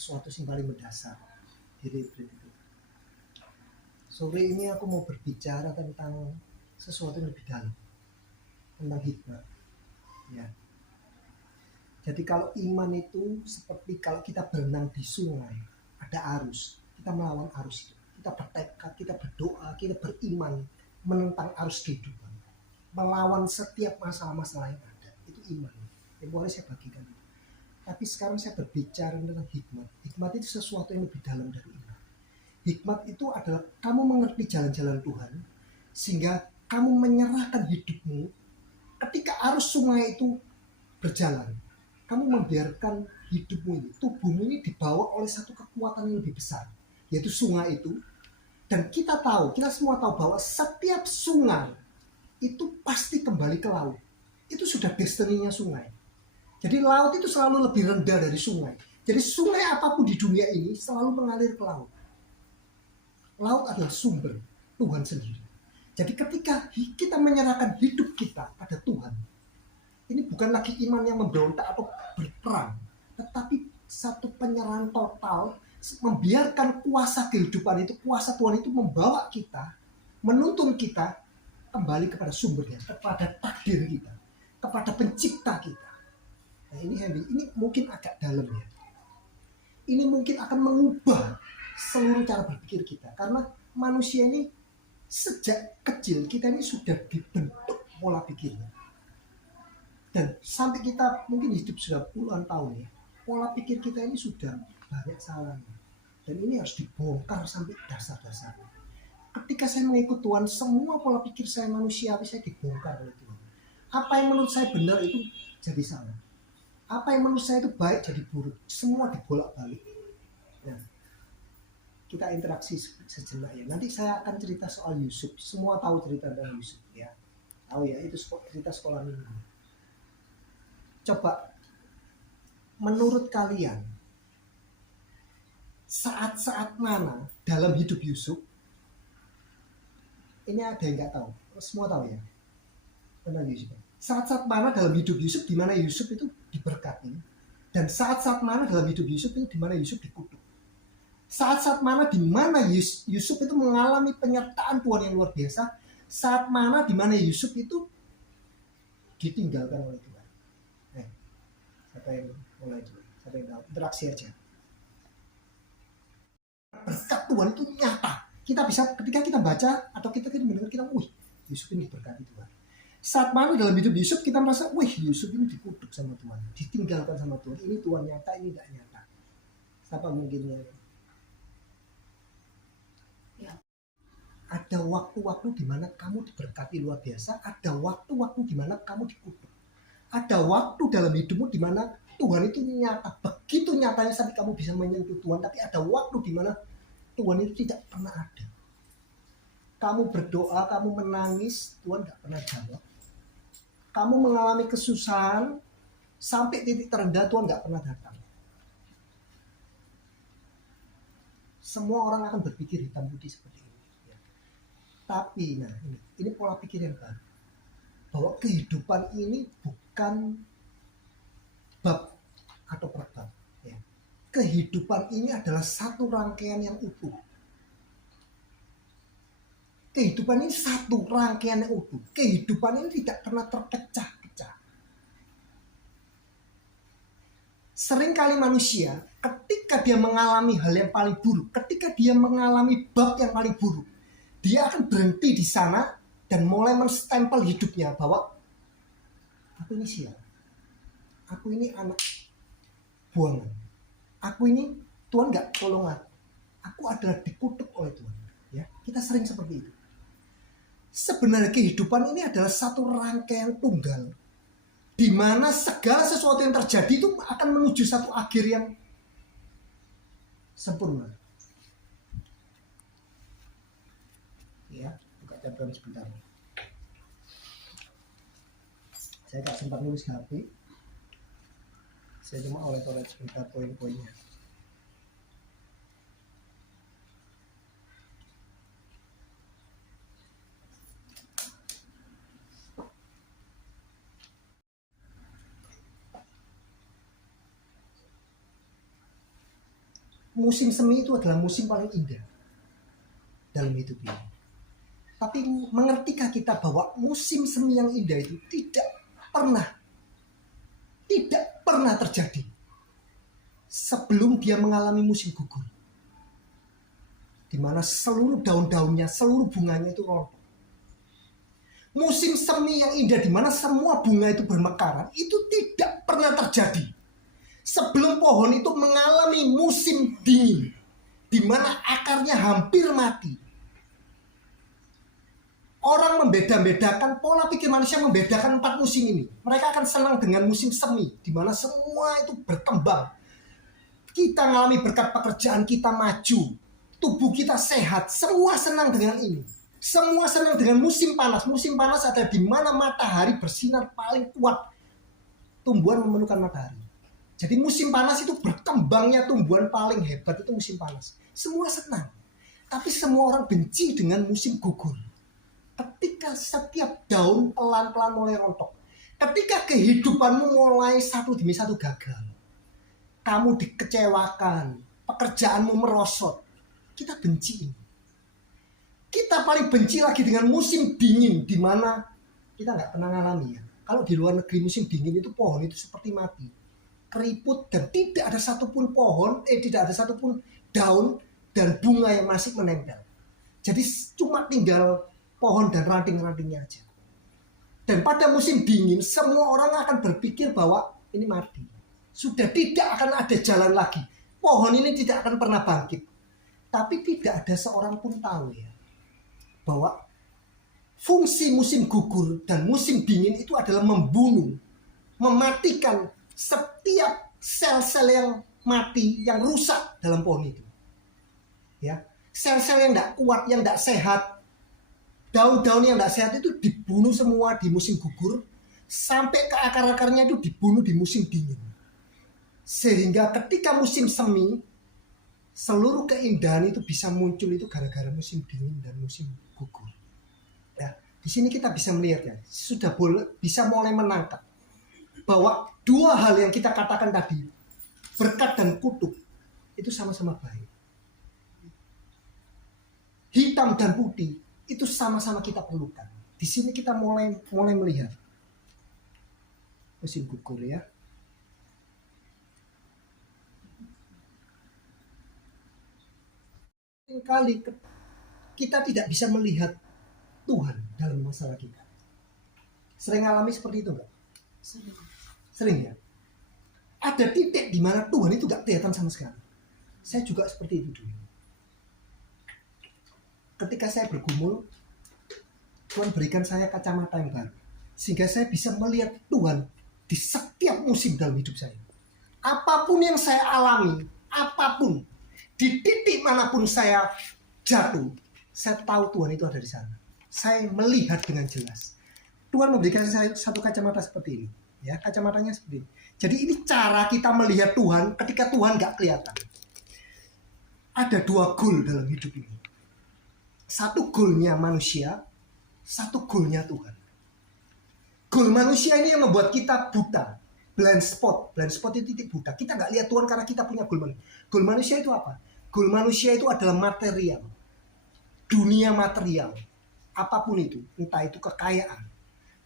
sesuatu yang paling mendasar diri itu. Sore ini aku mau berbicara tentang sesuatu yang lebih dalam, tentang hikmat. Ya. Jadi kalau iman itu seperti kalau kita berenang di sungai, ada arus, kita melawan arus itu. Kita bertekad, kita berdoa, kita beriman menentang arus kehidupan, melawan setiap masalah-masalah yang ada. Itu iman. Yang boleh saya bagikan. Tapi sekarang saya berbicara tentang hikmat. Hikmat itu sesuatu yang lebih dalam dari iman. Hikmat itu adalah kamu mengerti jalan-jalan Tuhan, sehingga kamu menyerahkan hidupmu ketika arus sungai itu berjalan. Kamu membiarkan hidupmu ini, tubuhmu ini dibawa oleh satu kekuatan yang lebih besar, yaitu sungai itu. Dan kita tahu, kita semua tahu bahwa setiap sungai itu pasti kembali ke laut. Itu sudah destininya sungai. Jadi laut itu selalu lebih rendah dari sungai. Jadi sungai apapun di dunia ini selalu mengalir ke laut. Laut adalah sumber Tuhan sendiri. Jadi ketika kita menyerahkan hidup kita pada Tuhan, ini bukan lagi iman yang memberontak atau berperang, tetapi satu penyerahan total, membiarkan kuasa kehidupan itu, kuasa Tuhan itu membawa kita, menuntun kita kembali kepada sumbernya, kepada takdir kita, kepada pencipta kita. Nah ini Henry, ini mungkin agak dalam ya. Ini mungkin akan mengubah seluruh cara berpikir kita, karena manusia ini sejak kecil kita ini sudah dibentuk pola pikirnya, dan sampai kita mungkin hidup sudah puluhan tahun ya, pola pikir kita ini sudah banyak salahnya, dan ini harus dibongkar sampai dasar-dasarnya. Ketika saya mengikut Tuhan, semua pola pikir saya manusiawi saya dibongkar oleh Tuhan. Apa yang menurut saya benar itu jadi salah, apa yang menurut saya itu baik jadi buruk, semua dibolak-balik. Nah, kita interaksi sejenak ya. Nanti saya akan cerita soal Yusuf. Semua tahu cerita tentang Yusuf ya. Tahu ya, itu cerita sekolah minggu. Coba, menurut kalian, saat-saat mana dalam hidup Yusuf, ini ada yang nggak tahu? Semua tahu ya tentang Yusuf. Saat-saat mana dalam hidup Yusuf di mana Yusuf itu diberkati, dan saat-saat mana dalam hidup Yusuf itu di mana Yusuf dikutuk. Saat-saat mana di mana Yusuf itu mengalami penyertaan Tuhan yang luar biasa, saat mana di mana Yusuf itu ditinggalkan oleh Tuhan. Siapa yang mulai dulu? Siapa yang tahu? Interaksi aja. Berkat Tuhan itu nyata. Kita bisa ketika kita baca atau kita mendengar, kita, wih, Yusuf ini diberkati Tuhan. Saat mana dalam hidup Yusuf kita merasa, wih, Yusuf ini dikutuk sama Tuhan, ditinggalkan sama Tuhan. Ini Tuhan nyata, ini tidak nyata. Siapa mungkinnya? Ada waktu-waktu di mana kamu diberkati luar biasa, ada waktu-waktu di mana kamu dikutuk. Ada waktu dalam hidupmu di mana Tuhan itu nyata, begitu nyatanya sampai kamu bisa menyentuh Tuhan, tapi ada waktu di mana Tuhan itu tidak pernah ada. Kamu berdoa, kamu menangis, Tuhan tidak pernah jawab. Kamu mengalami kesusahan, sampai titik terendah Tuhan tidak pernah datang. Semua orang akan berpikir hitam putih seperti ini. Tapi nah ini pola pikir yang baru, bahwa kehidupan ini bukan bab atau per bab ya. Kehidupan ini adalah satu rangkaian yang utuh. Kehidupan ini satu rangkaian yang utuh. Kehidupan ini tidak pernah terpecah-pecah. Seringkali manusia ketika dia mengalami hal yang paling buruk, ketika dia mengalami bab yang paling buruk, dia akan berhenti di sana dan mulai menstempel hidupnya bahwa aku ini sial, aku ini anak buangan, aku ini Tuhan nggak tolong aku adalah dikutuk oleh Tuhan. Ya, kita sering seperti itu. Sebenarnya kehidupan ini adalah satu rangkaian tunggal, di mana segala sesuatu yang terjadi itu akan menuju satu akhir yang sempurna. Ya, buka catatan sebentar. Saya gak sempat nulis HP. Saya cuma oleh-oleh sebentar poin-poinnya. musim semi itu adalah musim paling indah dalam hidup ini. Tapi mengertikah kita bahwa musim semi yang indah itu tidak pernah terjadi sebelum dia mengalami musim gugur, di mana seluruh daun-daunnya, seluruh bunganya itu rontok. Musim semi yang indah di mana semua bunga itu bermekaran itu tidak pernah terjadi sebelum pohon itu mengalami musim dingin, di mana akarnya hampir mati. Orang membeda-bedakan, pola pikir manusia membedakan 4 musim ini. Mereka akan senang dengan musim semi, di mana semua itu berkembang. Kita mengalami berkat pekerjaan kita maju, tubuh kita sehat, semua senang dengan ini. Semua senang dengan musim panas. Musim panas ada di mana matahari bersinar paling kuat. Tumbuhan memerlukan matahari. Jadi musim panas itu berkembangnya tumbuhan paling hebat itu musim panas. Semua senang. Tapi semua orang benci dengan musim gugur. Ketika setiap daun pelan-pelan mulai rontok. Ketika kehidupanmu mulai satu demi satu gagal. Kamu dikecewakan. Pekerjaanmu merosot. Kita benci ini. Kita paling benci lagi dengan musim dingin, di mana kita nggak pernah ngalami ya. Kalau di luar negeri musim dingin itu pohon itu seperti mati, keriput, dan tidak ada satupun pohon, tidak ada satupun daun dan bunga yang masih menempel. Jadi cuma tinggal pohon dan ranting-rantingnya aja. Dan pada musim dingin semua orang akan berpikir bahwa ini mati, sudah tidak akan ada jalan lagi, pohon ini tidak akan pernah bangkit. Tapi tidak ada seorang pun tahu ya, bahwa fungsi musim gugur dan musim dingin itu adalah membunuh, mematikan setiap sel-sel yang mati, yang rusak dalam pohon itu. Ya, sel-sel yang tidak kuat, yang tidak sehat, daun-daun yang tidak sehat itu dibunuh semua di musim gugur, sampai ke akar-akarnya itu dibunuh di musim dingin. Sehingga ketika musim semi, seluruh keindahan itu bisa muncul itu gara-gara musim dingin dan musim gugur. Ya, di sini kita bisa melihat ya, sudah bisa mulai menangkap bahwa dua hal yang kita katakan tadi, berkat dan kutuk, itu sama-sama baik. Hitam dan putih itu sama-sama kita perlukan. Di sini kita mulai melihat musim gugur ya. Kali kita tidak bisa melihat Tuhan dalam masalah kita. Sering alami seperti itu enggak? Sering ya. Ada titik di mana Tuhan itu enggak kelihatan sama sekali. Saya juga seperti itu dulu. Ketika saya bergumul, Tuhan berikan saya kacamata yang baru, sehingga saya bisa melihat Tuhan di setiap musim dalam hidup saya. Apapun yang saya alami, apapun, di titik manapun saya jatuh, saya tahu Tuhan itu ada di sana. Saya melihat dengan jelas. Tuhan memberikan saya satu kacamata seperti ini. Ya, kacamatanya seperti ini. Jadi ini cara kita melihat Tuhan ketika Tuhan nggak kelihatan. Ada 2 goal dalam hidup ini. Satu goalnya manusia, satu goalnya Tuhan. Goal manusia ini yang membuat kita buta. Blind spot. Blind spot itu titik buta. Kita nggak lihat Tuhan karena kita punya goal manusia. Goal manusia itu apa? Goal manusia itu adalah material. Dunia material. Apapun itu. Entah itu kekayaan,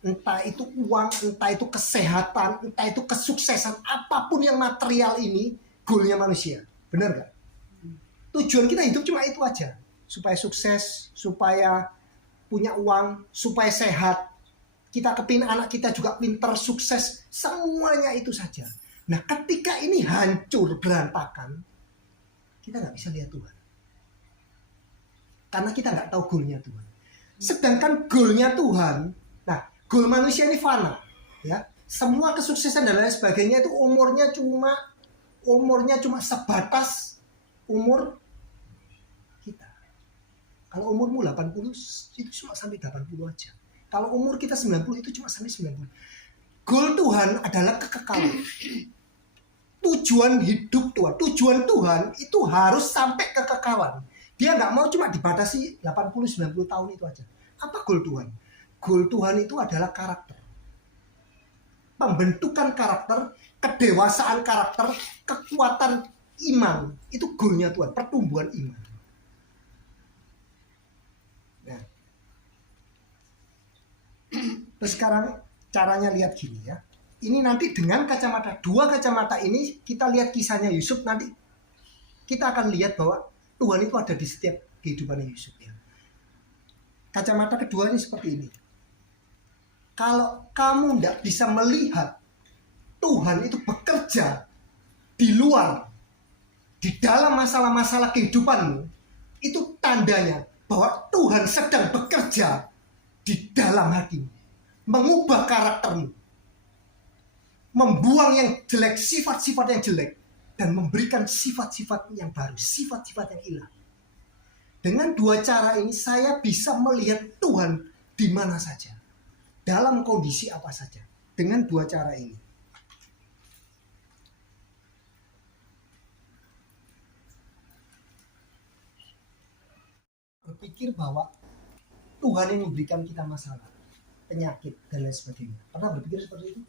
entah itu uang, entah itu kesehatan, entah itu kesuksesan. Apapun yang material ini goalnya manusia. Benar gak? Tujuan kita hidup cuma itu aja. Supaya sukses, supaya punya uang, supaya sehat. Kita kepingin anak kita juga pintar, sukses. Semuanya itu saja. Nah ketika ini hancur, berantakan, kita nggak bisa lihat Tuhan. Karena kita nggak tahu goalnya Tuhan. Sedangkan goalnya Tuhan, nah goal manusia ini fana. Ya, semua kesuksesan dan lain sebagainya itu umurnya cuma sebatas umur kita. Kalau umurmu 80 itu cuma sampai 80 aja. Kalau umur kita 90 itu cuma sampai 90. Goal Tuhan adalah kekekalan. Tujuan hidup Tuhan, tujuan Tuhan itu harus sampai kekekalan. Dia nggak mau cuma dibatasi 80-90 tahun itu aja. Apa goal Tuhan? Goal Tuhan itu adalah karakter. Pembentukan karakter, kedewasaan karakter, kekuatan iman. Itu goalnya Tuhan, pertumbuhan iman. Nah, terus sekarang caranya lihat gini ya. Ini nanti dengan kacamata, dua kacamata ini kita lihat kisahnya Yusuf, nanti kita akan lihat bahwa Tuhan itu ada di setiap kehidupan Yusuf ya. Kacamata kedua ini seperti ini. Kalau kamu tidak bisa melihat Tuhan itu bekerja di luar, di dalam masalah-masalah kehidupanmu, itu tandanya bahwa Tuhan sedang bekerja di dalam hatimu, mengubah karaktermu, membuang yang jelek, sifat-sifat yang jelek, dan memberikan sifat-sifat yang baru, sifat-sifat yang ilahi. Dengan dua cara ini saya bisa melihat Tuhan di mana saja, dalam kondisi apa saja. Dengan dua cara ini. Berpikir bahwa Tuhan yang memberikan kita masalah, penyakit, dan lain sebagainya. Pernah berpikir seperti itu?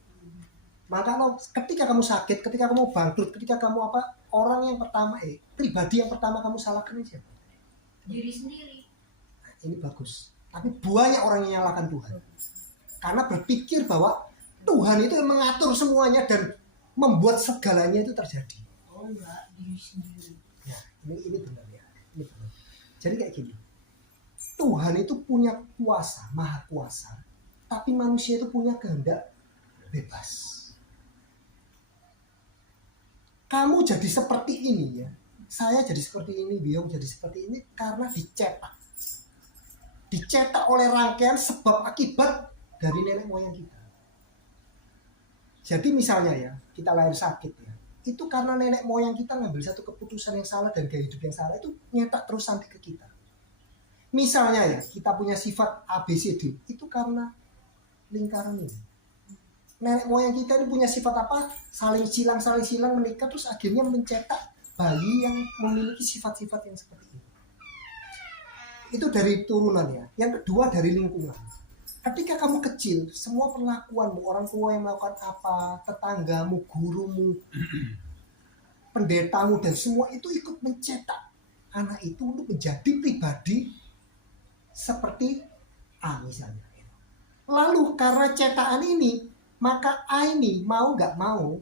Maka ketika kamu sakit, ketika kamu bangkrut, ketika kamu orang yang pertama, pribadi yang pertama kamu salahkan siapa? Diri sendiri. Nah, ini bagus. Tapi banyak orang yang nyalakan Tuhan. Karena berpikir bahwa Tuhan itu yang mengatur semuanya dan membuat segalanya itu terjadi. Oh enggak, diri sendiri. Ya, ini benar ya. Ini benar. Jadi kayak gini. Tuhan itu punya kuasa, maha kuasa. Tapi manusia itu punya kehendak bebas. Kamu jadi seperti ini ya. Saya jadi seperti ini, Biong jadi seperti ini karena dicetak. Dicetak oleh rangkaian sebab akibat dari nenek moyang kita. Jadi misalnya ya, kita lahir sakit ya. Itu karena nenek moyang kita ngambil satu keputusan yang salah dan gaya hidup yang salah, itu nyetak terus sampai ke kita. Misalnya ya, kita punya sifat ABCD, itu karena lingkaran ini. Nenek moyang kita ini punya sifat apa? Saling silang menikah, terus akhirnya mencetak bayi yang memiliki sifat-sifat yang seperti ini. Itu dari turunan ya. Yang kedua dari lingkungan. Ketika kamu kecil, semua perlakuanmu, orang tua yang melakukan apa, tetanggamu, gurumu, pendetamu, dan semua itu ikut mencetak anak itu untuk menjadi pribadi seperti A misalnya. Lalu karena cetakan ini, maka A ini mau nggak mau,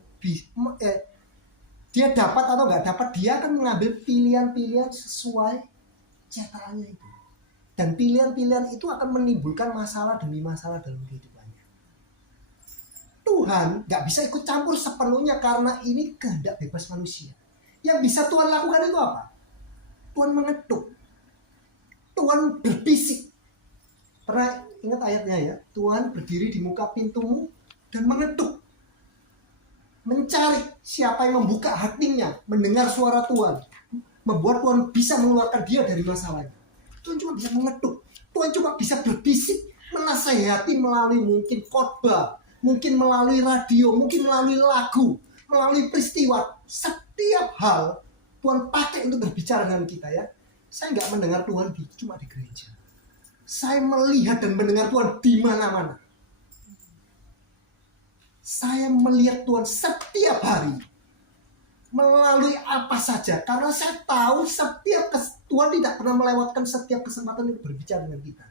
dia dapat atau nggak dapat, dia akan mengambil pilihan-pilihan sesuai cetakannya itu. Dan pilihan-pilihan itu akan menimbulkan masalah demi masalah dalam kehidupannya. Tuhan nggak bisa ikut campur sepenuhnya karena ini kehendak bebas manusia. Yang bisa Tuhan lakukan itu apa? Tuhan mengetuk. Tuhan berbisik. Pernah ingat ayatnya ya? Tuhan berdiri di muka pintumu dan mengetuk. Mencari siapa yang membuka hatinya, mendengar suara Tuhan. Membuat Tuhan bisa mengeluarkan dia dari masalahnya. Tuhan cuma bisa mengetuk. Tuhan cuma bisa berbisik, menasehati melalui mungkin khotbah, mungkin melalui radio, mungkin melalui lagu, melalui peristiwa. Setiap hal Tuhan pakai untuk berbicara dengan kita ya. Saya nggak mendengar Tuhan cuma di gereja. Saya melihat dan mendengar Tuhan di mana-mana. Saya melihat Tuhan setiap hari. Melalui apa saja. Karena saya tahu Tuhan tidak pernah melewatkan setiap kesempatan untuk berbicara dengan kita.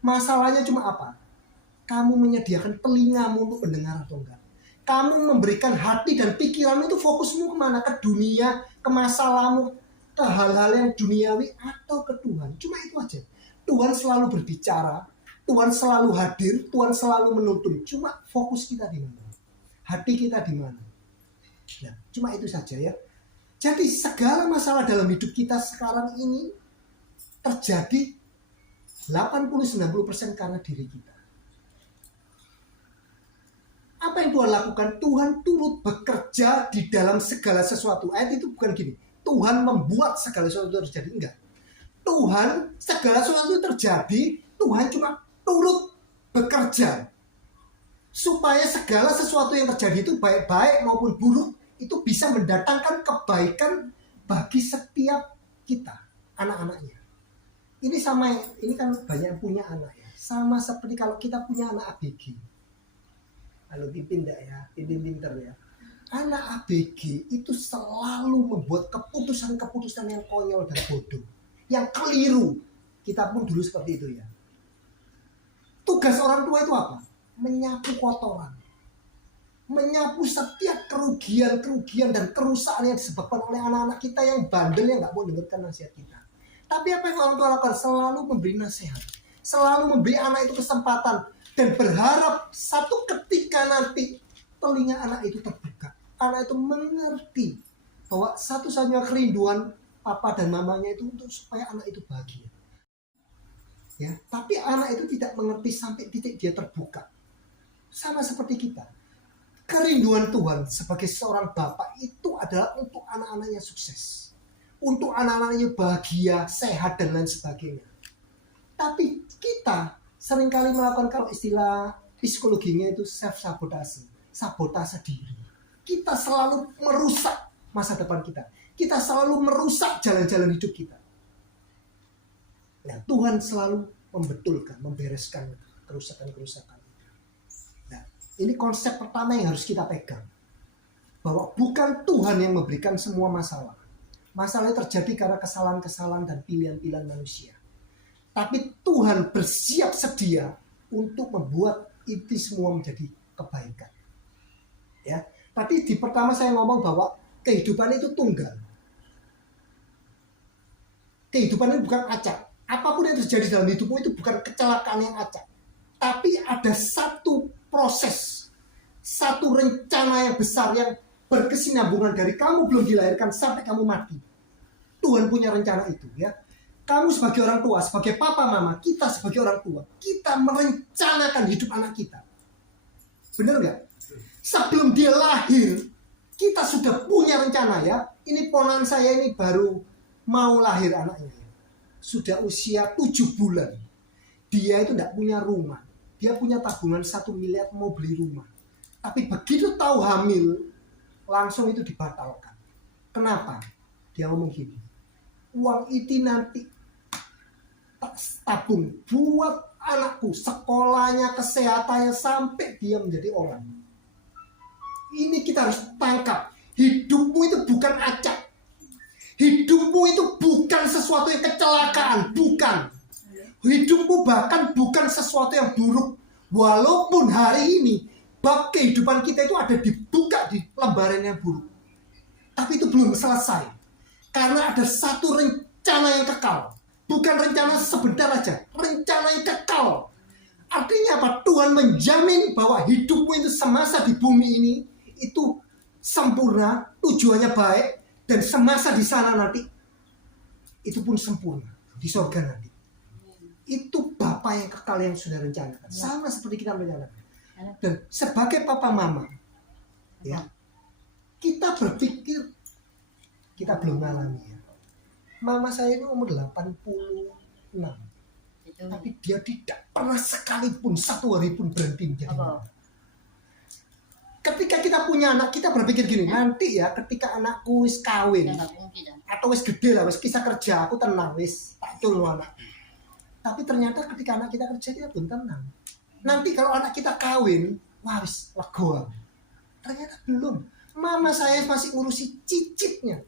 Masalahnya cuma apa? Kamu menyediakan telingamu untuk mendengar atau enggak. Kamu memberikan hati dan pikiranmu itu fokusmu kemana? Ke dunia, ke masalahmu, ke hal-hal yang duniawi atau ke Tuhan. Cuma itu aja. Tuhan selalu berbicara, Tuhan selalu hadir, Tuhan selalu menuntun. Cuma fokus kita di mana? Hati kita di mana? Ya, cuma itu saja ya. Jadi segala masalah dalam hidup kita sekarang ini terjadi 80-90% karena diri kita. Apa yang Tuhan lakukan? Tuhan turut bekerja di dalam segala sesuatu. Ayat itu bukan gini, Tuhan membuat segala sesuatu terjadi. Enggak. Tuhan, segala sesuatu terjadi, Tuhan cuma turut bekerja. Supaya segala sesuatu yang terjadi itu baik maupun buruk, itu bisa mendatangkan kebaikan bagi setiap kita, anak-anaknya. Ini sama, ini kan banyak yang punya anak ya. Sama seperti kalau kita punya anak ABG. Kalau Pipin enggak ya, Pipin pinter ya. Anak ABG itu selalu membuat keputusan-keputusan yang konyol dan bodoh, yang keliru. Kita pun dulu seperti itu ya. Tugas orang tua itu apa? Menyapu kotoran, menyapu setiap kerugian dan kerusakan yang disebabkan oleh anak-anak kita yang bandel, yang nggak mau dengarkan nasihat kita. Tapi apa yang orang tua lakukan? Selalu memberi nasihat, selalu memberi anak itu kesempatan, dan berharap satu ketika nanti telinga anak itu terbuka, anak itu mengerti bahwa satu-satunya kerinduan papa dan mamanya itu untuk supaya anak itu bahagia. Ya, tapi anak itu tidak mengerti sampai titik dia terbuka. Sama seperti kita. Kerinduan Tuhan sebagai seorang bapak itu adalah untuk anak-anaknya sukses, untuk anak-anaknya bahagia, sehat, dan lain sebagainya. Tapi kita seringkali melakukan, kalau istilah psikologinya itu self-sabotase, sabotase diri. Kita selalu merusak masa depan kita. Kita selalu merusak jalan-jalan hidup kita. Nah, Tuhan selalu membetulkan, membereskan kerusakan-kerusakan. Nah, ini konsep pertama yang harus kita pegang. Bahwa bukan Tuhan yang memberikan semua masalah. Masalah terjadi karena kesalahan-kesalahan dan pilihan-pilihan manusia. Tapi Tuhan bersiap sedia untuk membuat itu semua menjadi kebaikan. Ya, tadi di pertama saya ngomong bahwa kehidupan itu tunggal. Kehidupan itu bukan acak. Apapun yang terjadi dalam hidupmu itu bukan kecelakaan yang acak. Tapi ada satu proses, satu rencana yang besar yang berkesinambungan dari kamu belum dilahirkan sampai kamu mati. Tuhan punya rencana itu ya. Kamu sebagai orang tua, sebagai papa mama, kita sebagai orang tua, kita merencanakan hidup anak kita. Benar nggak? Sebelum dia lahir, kita sudah punya rencana ya. Ini ponakan saya ini baru mau lahir anaknya. Sudah usia 7 bulan. Dia itu tidak punya rumah. Dia punya tabungan 1 miliar mau beli rumah. Tapi begitu tahu hamil, langsung itu dibatalkan. Kenapa? Dia ngomong gini, uang itu nanti tabung buat anakku, sekolahnya, kesehatannya, sampai dia menjadi orang. Ini kita harus tangkap. Hidupmu itu bukan acak. Hidupmu itu bukan sesuatu yang kecelakaan, bukan. Hidupmu bahkan bukan sesuatu yang buruk. Walaupun hari ini bab kehidupan kita itu ada dibuka di lembaran yang buruk. Tapi itu belum selesai. Karena ada satu rencana yang kekal. Bukan rencana sebentar aja, rencana yang kekal. Artinya apa? Tuhan menjamin bahwa hidupmu itu semasa di bumi ini itu sempurna, tujuannya baik, dan semasa di sana nanti itu pun sempurna di surga nanti. Itu Bapa yang kekal yang sudah rencanakan. Sama seperti kita merencanakan. Dan sebagai papa mama, ya, kita berpikir kita belum mengalami ya. Mama saya ini umur 86. Tapi dia tidak pernah sekalipun satu hari pun berhenti menjadi mama. Ketika kita punya anak, kita berpikir gini, nanti ya ketika anakku wis kawin atau wis gede lah, wis kisah kerja, aku tenang, wis tak dulu anak. Tapi ternyata ketika anak kita kerja, kita belum tenang. Nanti kalau anak kita kawin, wah wis legoan. Ternyata belum. Mama saya masih ngurusi cicitnya,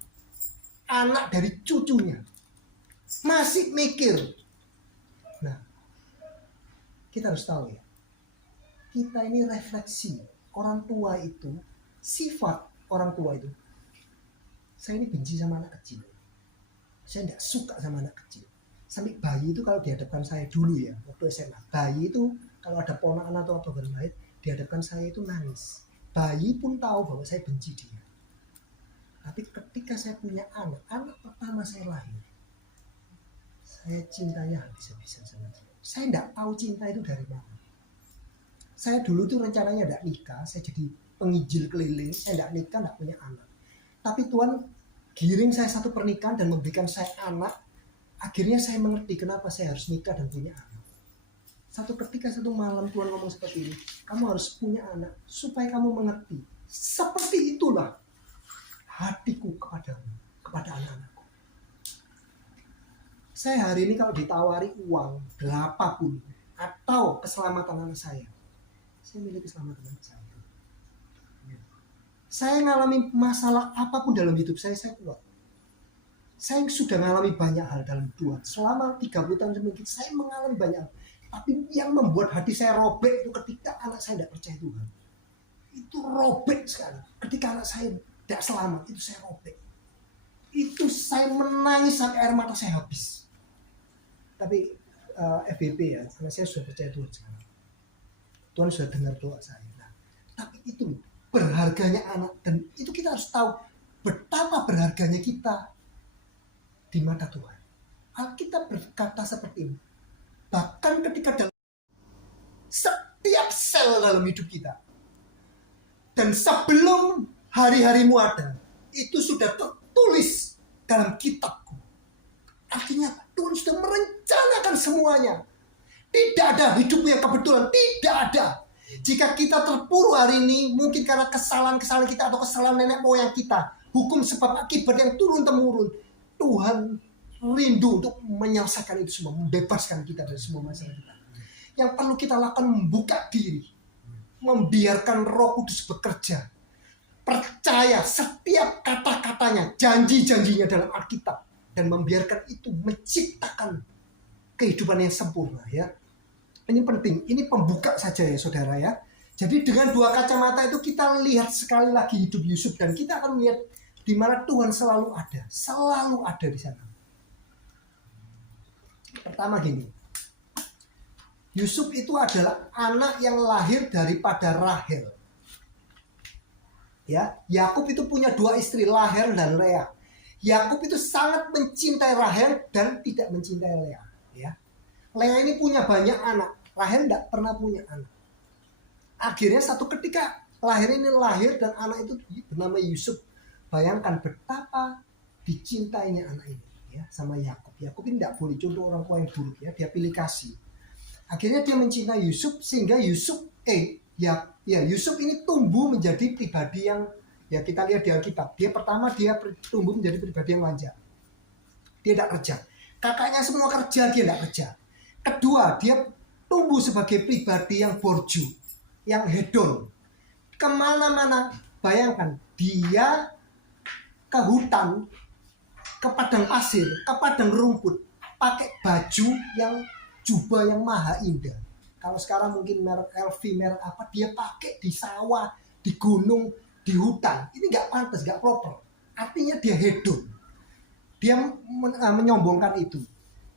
anak dari cucunya, masih mikir. Nah, kita harus tahu ya, kita ini refleksi. Orang tua itu, sifat orang tua itu, saya ini benci sama anak kecil. Saya tidak suka sama anak kecil. Sampai bayi itu kalau dihadapkan saya dulu ya, waktu SMA, bayi itu kalau ada ponakan atau apa lain, dihadapkan saya itu nangis. Bayi pun tahu bahwa saya benci dia. Tapi ketika saya punya anak pertama saya lahir, saya cintanya habis-habisan sama dia. Saya tidak tahu cinta itu dari mana. Saya dulu tuh rencananya tidak nikah, saya jadi penginjil keliling, saya tidak nikah, tidak punya anak. Tapi Tuhan giring saya satu pernikahan dan memberikan saya anak. Akhirnya saya mengerti kenapa saya harus nikah dan punya anak. Satu ketika satu malam Tuhan ngomong seperti ini, kamu harus punya anak supaya kamu mengerti. Seperti itulah hatiku kepadamu, kepada anak-anakku. Saya hari ini kalau ditawari uang berapapun atau keselamatan anak saya milih keselamatan anak saya. Saya ngalami masalah apapun dalam hidup saya kuat. Saya sudah mengalami banyak hal dalam Tuhan. Selama 30 tahun mungkin saya mengalami banyak hal. Tapi yang membuat hati saya robek itu ketika anak saya tidak percaya Tuhan. Itu robek sekali. Ketika anak saya tidak selamat, itu saya robek. Itu saya menangis sampai air mata saya habis. Tapi FBP ya, karena saya sudah percaya Tuhan sekarang. Tuhan sudah dengar doa saya. Nah, tapi itu berharganya anak. Dan itu kita harus tahu betapa berharganya kita di mata Tuhan. Alkitab berkata seperti ini. Bahkan ketika dalam setiap sel dalam hidup kita. Dan sebelum hari-harimu ada, itu sudah tertulis dalam kitabku. Artinya Tuhan sudah merencanakan semuanya. Tidak ada hidupmu yang kebetulan. Tidak ada. Jika kita terpuruk hari ini, mungkin karena kesalahan-kesalahan kita atau kesalahan nenek moyang kita. Hukum sebab akibat yang turun-temurun. Tuhan rindu untuk menyelesaikan itu semua. Membebaskan kita dari semua masalah kita. Yang perlu kita lakukan membuka diri. Membiarkan Roh Kudus bekerja. Percaya setiap kata-katanya, janji-janjinya dalam Alkitab. Dan membiarkan itu menciptakan kehidupan yang sempurna ya. Ini penting, ini pembuka saja ya saudara ya. Jadi dengan dua kacamata itu kita lihat sekali lagi hidup Yusuf. Dan kita akan melihat di mana Tuhan selalu ada di sana. Pertama gini, Yusuf itu adalah anak yang lahir daripada Rahel. Ya, Yakub itu punya dua istri, Rahel dan Lea. Yakub itu sangat mencintai Rahel dan tidak mencintai Lea. Ya, Lea ini punya banyak anak, Rahel tidak pernah punya anak. Akhirnya satu ketika lahir dan anak itu bernama Yusuf. Bayangkan betapa dicintainya anak ini ya sama Yakub. Yakub ini tidak boleh contoh orang tua yang buruk ya, dia pilih kasih. Akhirnya dia mencintai Yusuf sehingga Yusuf Yusuf ini tumbuh menjadi pribadi yang ya kita lihat di Alkitab. Dia tumbuh menjadi pribadi yang manja. Dia tidak kerja. Kakaknya semua kerja, dia tidak kerja. Kedua, dia tumbuh sebagai pribadi yang borju, yang hedon. Kemana-mana, bayangkan dia ke hutan, ke padang pasir, ke padang rumput, pakai baju yang jubah yang maha indah. Kalau sekarang mungkin merek LV, merek apa, dia pakai di sawah, di gunung, di hutan. Ini nggak pantas, nggak proper. Artinya dia hedon. Dia menyombongkan itu.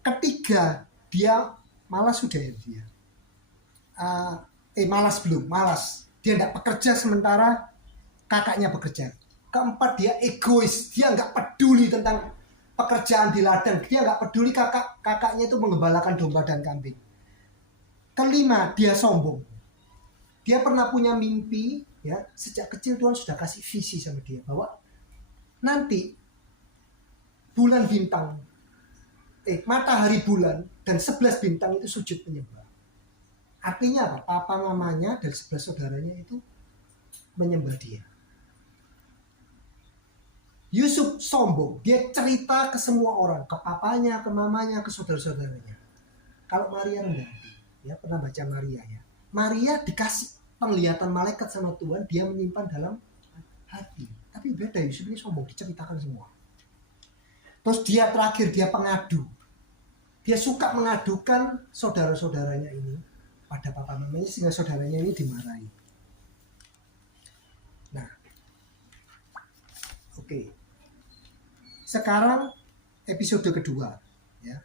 Ketiga, dia malas sudah ya dia. Malas. Dia nggak bekerja sementara kakaknya bekerja. Keempat, dia egois. Dia nggak peduli tentang pekerjaan di ladang. Dia nggak peduli kakaknya itu mengembalakan domba dan kambing. Kelima, dia sombong. Dia pernah punya mimpi, ya sejak kecil Tuhan sudah kasih visi sama dia bahwa nanti bulan bintang, matahari bulan dan 11 bintang itu sujud menyembah. Artinya apa? Papa mamanya dan 11 saudaranya itu menyembah dia. Yusuf sombong, dia cerita ke semua orang, ke papanya, ke mamanya, ke saudara-saudaranya. Kalau Maria enggak, ya pernah baca Maria ya. Maria dikasih penglihatan malaikat sama Tuhan, dia menyimpan dalam hati. Tapi beda, Yusuf ini sombong, diceritakan semua. Terus dia terakhir, dia pengadu. Dia suka mengadukan saudara-saudaranya ini pada papa mamanya sehingga saudaranya ini dimarahi. Nah, oke. Sekarang episode kedua, ya.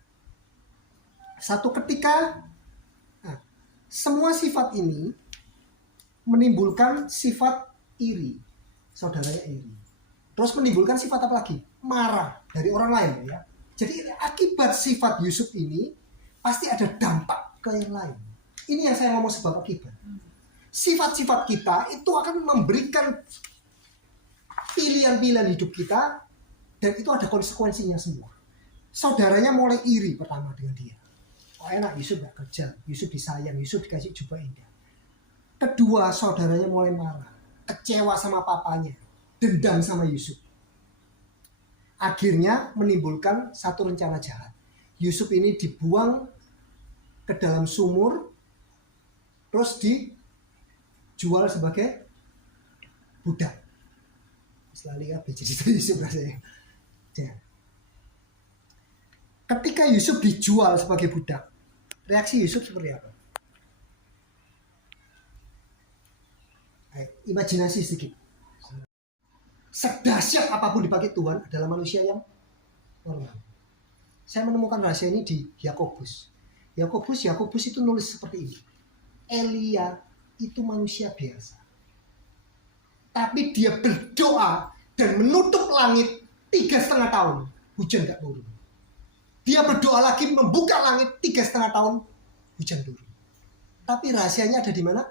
Satu ketika, semua sifat ini menimbulkan sifat iri, saudaranya iri. Terus menimbulkan sifat apa lagi? Marah dari orang lain, ya. Jadi akibat sifat Yusuf ini pasti ada dampak ke yang lain. Ini yang saya ngomong sebab akibat. Sifat-sifat kita itu akan memberikan pilihan-pilihan hidup kita. Dan itu ada konsekuensinya semua. Saudaranya mulai iri pertama dengan dia. Oh enak, Yusuf gak kerja, Yusuf disayang, Yusuf dikasih jubah indah. Kedua, saudaranya mulai marah, kecewa sama papanya, dendam sama Yusuf. Akhirnya menimbulkan satu rencana jahat. Yusuf ini dibuang ke dalam sumur, terus dijual sebagai budak. Selalu kabeh cerita Yusuf rasanya. Ya. Ketika Yusuf dijual sebagai budak, reaksi Yusuf seperti apa? Imajinasi sedikit. Sedahsyat apapun dipakai Tuhan adalah manusia yang normal. Saya menemukan rahasia ini di Yakobus. Yakobus itu nulis seperti ini. Elia itu manusia biasa. Tapi dia berdoa dan menutup langit 3,5 tahun. Hujan gak turun. Dia berdoa lagi membuka langit 3,5 tahun. Hujan turun. Tapi rahasianya ada di mana?